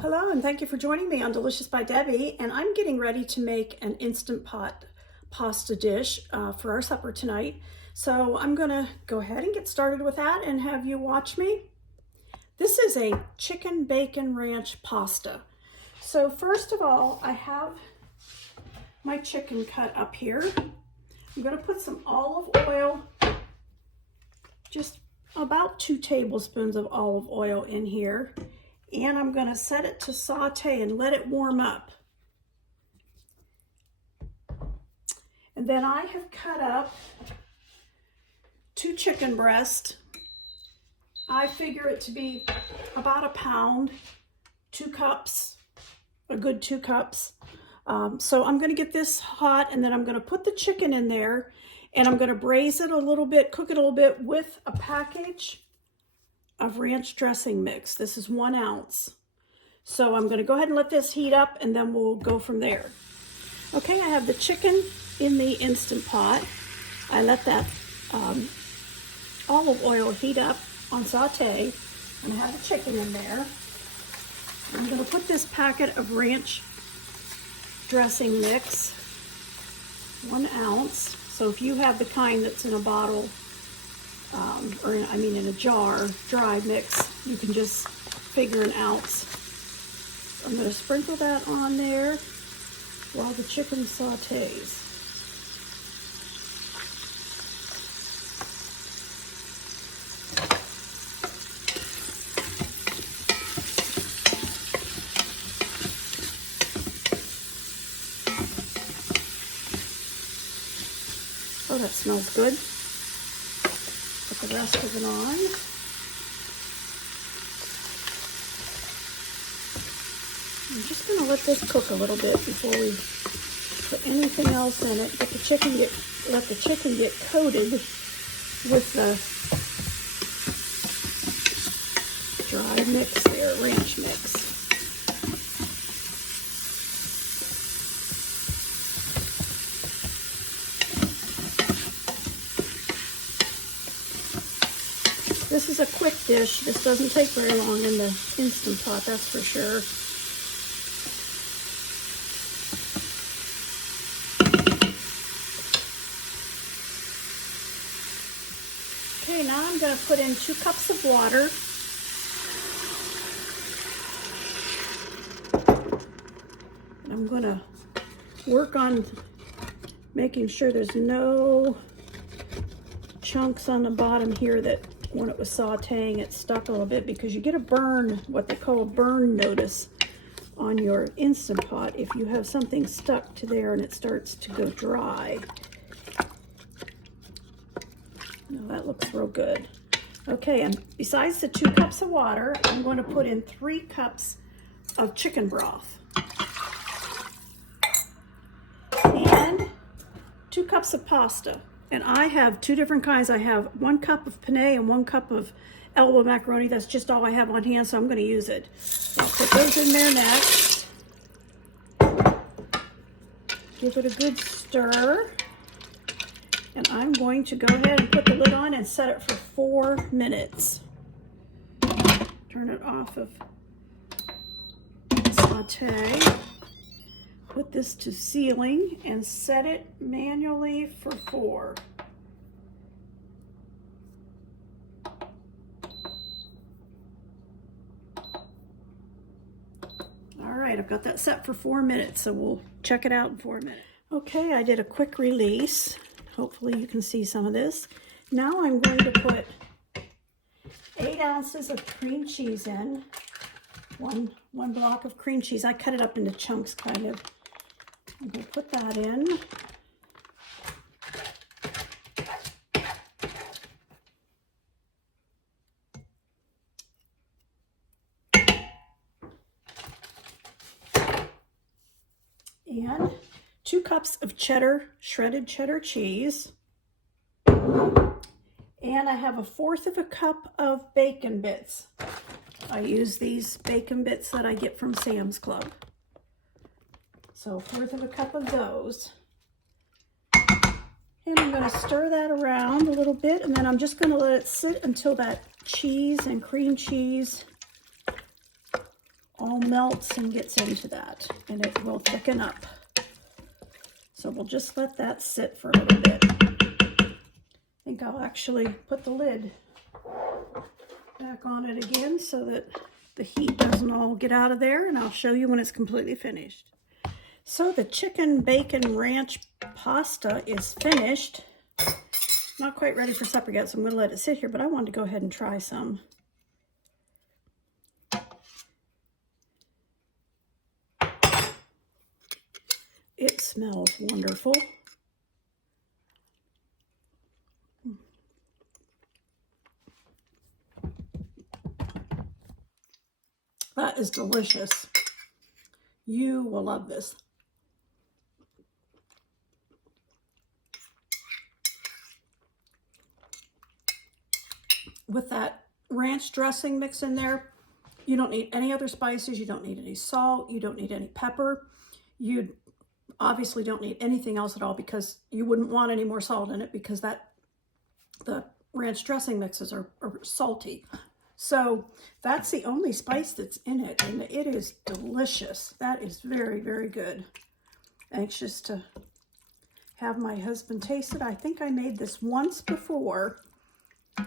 Hello, and thank you for joining me on Delicious by Debbie. And I'm getting ready to make an Instant Pot pasta dish for our supper tonight. So I'm gonna go ahead and get started with that and have you watch me. This is a chicken bacon ranch pasta. So first of all, I have my chicken cut up here. I'm gonna put some olive oil, just about 2 tablespoons of olive oil in here. And I'm going to set it to saute and let it warm up. And then I have cut up 2 chicken breasts. I figure it to be about a pound, 2 cups, a good 2 cups. So I'm going to get this hot, and then I'm going to put the chicken in there, and I'm going to braise it a little bit, cook it a little bit with a package of ranch dressing mix. This is 1 ounce. So I'm going to go ahead and let this heat up, and then we'll go from there. Okay, I have the chicken in the Instant Pot. I let that olive oil heat up on saute, and I have the chicken in there. I'm going to put this packet of ranch dressing mix, 1 ounce. So if you have the kind that's in a bottle, in a jar, dry mix, you can just figure 1 ounce. I'm going to sprinkle that on there while the chicken sautés. Oh, that smells good. Put the rest of it on. I'm just going to let this cook a little bit before we put anything else in it. Let the chicken get coated with the dry mix there, ranch mix. This is a quick dish. This doesn't take very long in the Instant Pot, that's for sure. Okay, now I'm going to put in 2 cups of water. And I'm going to work on making sure there's no chunks on the bottom here that when it was sauteing it stuck a little bit, because you get a burn, what they call a burn notice on your Instant Pot if you have something stuck to there and it starts to go dry. Now that looks real good. Okay, and besides the 2 cups of water, I'm going to put in 3 cups of chicken broth and 2 cups of pasta. And I have 2 different kinds. I have 1 cup of penne and 1 cup of elbow macaroni. That's just all I have on hand, so I'm going to use it. I'll put those in there next. Give it a good stir. And I'm going to go ahead and put the lid on and set it for 4 minutes. Turn it off of saute. Put this to sealing and set it manually for 4. All right, I've got that set for 4 minutes, so we'll check it out in 4 minutes. Okay, I did a quick release. Hopefully you can see some of this. Now I'm going to put 8 ounces of cream cheese in. One block of cream cheese. I cut it up into chunks, kind of. I'm going to put that in. And 2 cups of cheddar, shredded cheddar cheese. And I have 1/4 cup of bacon bits. I use these bacon bits that I get from Sam's Club. So 1/4 cup of those. And I'm going to stir that around a little bit, and then I'm just going to let it sit until that cheese and cream cheese all melts and gets into that, and it will thicken up. So we'll just let that sit for a little bit. I think I'll actually put the lid back on it again so that the heat doesn't all get out of there, and I'll show you when it's completely finished. So the chicken bacon ranch pasta is finished. Not quite ready for supper yet, so I'm going to let it sit here, but I wanted to go ahead and try some. It smells wonderful. That is delicious. You will love this. With that ranch dressing mix in there, you don't need any other spices. You don't need any salt. You don't need any pepper. You obviously don't need anything else at all, because you wouldn't want any more salt in it, because the ranch dressing mixes are salty. So that's the only spice that's in it, and it is delicious. That is very, very good. Anxious to have my husband taste it. I think I made this once before,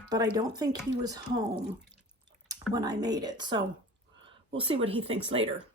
but I don't think he was home when I made it. So we'll see what he thinks later.